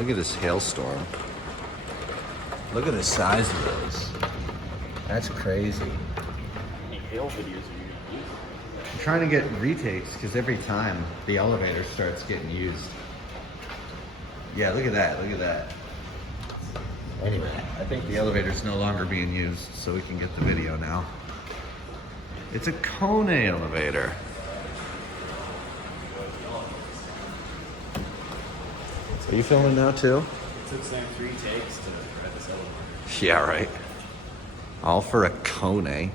Look at this hailstorm. Look at the size of those. That's crazy. How many hail videos are you gonna use? I'm trying to get retakes because every time the elevator starts getting used. Yeah, look at that, look at that. Anyway, I think the elevator's no longer being used, so we can get the video now. It's a Kone elevator. Are you filming now too? It took Sam 3 takes to ride this elevator. Yeah, right. All for a Kone.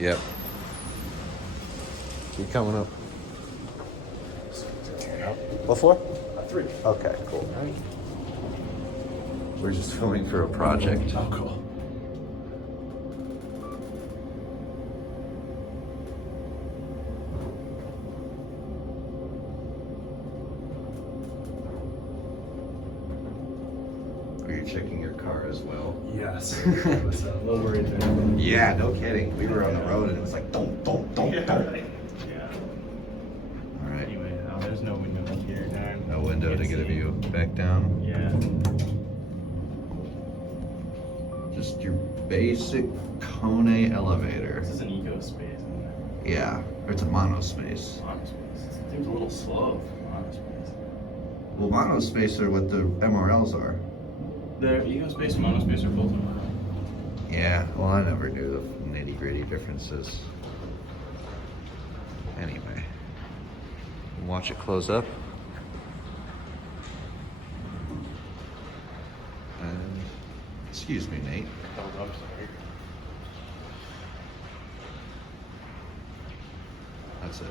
Yep. Keep coming up. What for? 3. Okay, cool. We're just filming for a project. Oh, cool. Are you checking your car as well? Yes. I was a little worried there. Yeah, no kidding. We were on the road and it was like, don't. Right. Yeah. All right. Anyway, there's no window up here. No window to get a view back down. Yeah. Just your basic Kone elevator. This is an Ecodisc, isn't it? Yeah, or it's a Monospace. Monospace. It seems a little slow for Monospace. Well, Monospace are what the MRLs are. The Ecodisc and Monospace are both MRL. Yeah, well, I never knew the nitty-gritty differences. Anyway, watch it close up. And, excuse me, Nate. Oh, I'm sorry. That's it.